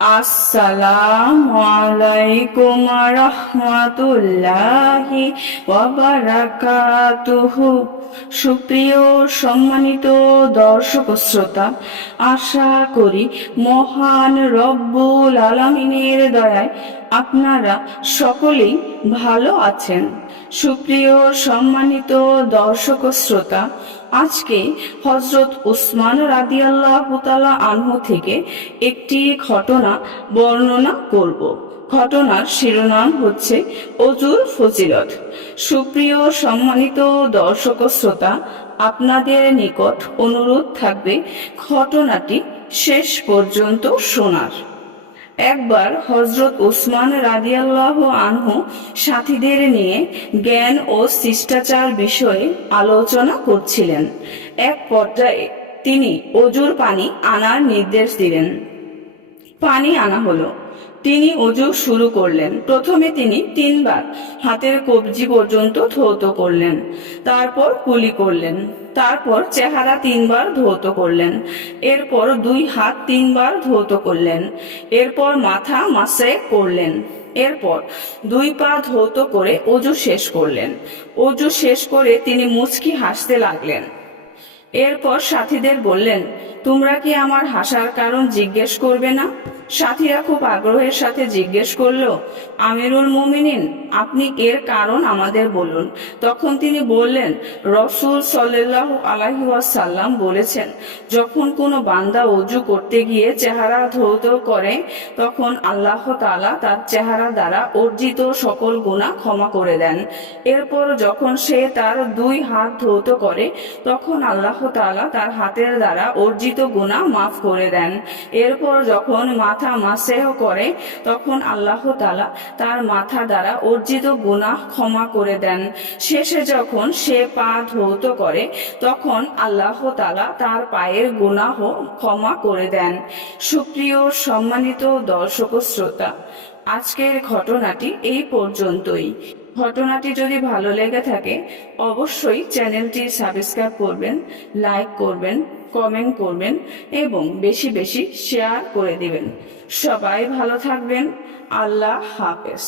আসসালামু আলাইকুম রহমাতুল্লাহি ওয়া বারাকাতুহু। সুপ্রিয় সম্মানিত দর্শক শ্রোতা, আশা করি মহান রব্বুল আলামিনের দয়ায় আপনারা সকলেই ভালো আছেন। সুপ্রিয় সম্মানিত দর্শক শ্রোতা, আজকে হযরত উসমান রাদিয়াল্লাহু তাআলা আনহু থেকে একটি ঘটনা বর্ণনা করব। ঘটনার শিরোনাম হচ্ছে অজুর ফজিলত। সুপ্রিয় সম্মানিত দর্শক শ্রোতা, আপনাদের নিকট অনুরোধ থাকবে ঘটনাটি শেষ পর্যন্ত শোনার। একবার হযরত উসমান রাদিয়াল্লাহু আনহু সাথীদের নিয়ে জ্ঞান ও শিষ্টাচার বিষয়ে আলোচনা করছিলেন। এক পর্যায়ে তিনি অজুর পানি আনার নির্দেশ দিলেন। পানি আনা হলো। তিনি অজু শুরু করলেন। প্রথমে তিনি 3 বার হাতের কবজি পর্যন্ত ধৌত করলেন, তারপর কুলি করলেন, তারপর চেহারা 3 বার ধৌত করলেন, এরপর 2 হাত 3 বার ধৌত করলেন, এরপর মাথা মাসে করলেন, এরপর 2 পা ধৌত করে অজু শেষ করলেন। অজু শেষ করে তিনি মুচকি হাসতে লাগলেন। এরপর সাথীদের বললেন, তোমরা কি আমার হাসার কারণ জিজ্ঞেস করবে না? সাথীরা খুব আগ্রহের সাথে জিজ্ঞেস করলো, আমিরুল মুমিনিন, আপনি এর কারণ আমাদের বলুন। তখন তিনি বললেন, রাসূল সাল্লাল্লাহু আলাইহি ওয়াসাল্লাম বলেছেন, যখন কোনো বান্দা অজু করতে গিয়ে চেহারা ধৌত করে, তখন আল্লাহ তাআলা তার চেহারা দ্বারা অর্জিত সকল গুনাহ ক্ষমা করে দেন। এরপর যখন সে তার 2 হাত ধৌত করে, তখন আল্লাহ তাআলা তার হাতের দ্বারা অর্জিত গুনাহ মাফ করে দেন। এরপর যখন মাথা মাসেহ করে, তখন আল্লাহ তাআলা তার মাথা দ্বারা অর্জিত গুনাহ ক্ষমা করে দেন। শেষে যখন সে পা ধৌত করে, তখন আল্লাহ তাআলা তার পায়ের গুনাহ ক্ষমা করে দেন। সুপ্রিয় সম্মানিত দর্শক শ্রোতা, আজকের ঘটনাটি এই পর্যন্তই। ঘটনাটি যদি ভালো লেগে থাকে অবশ্যই চ্যানেলটি সাবস্ক্রাইব করবেন, লাইক করবেন, কমেন্ট করবেন এবং বেশি বেশি শেয়ার করে দিবেন। সবাই ভালো থাকবেন। আল্লাহ হাফেজ।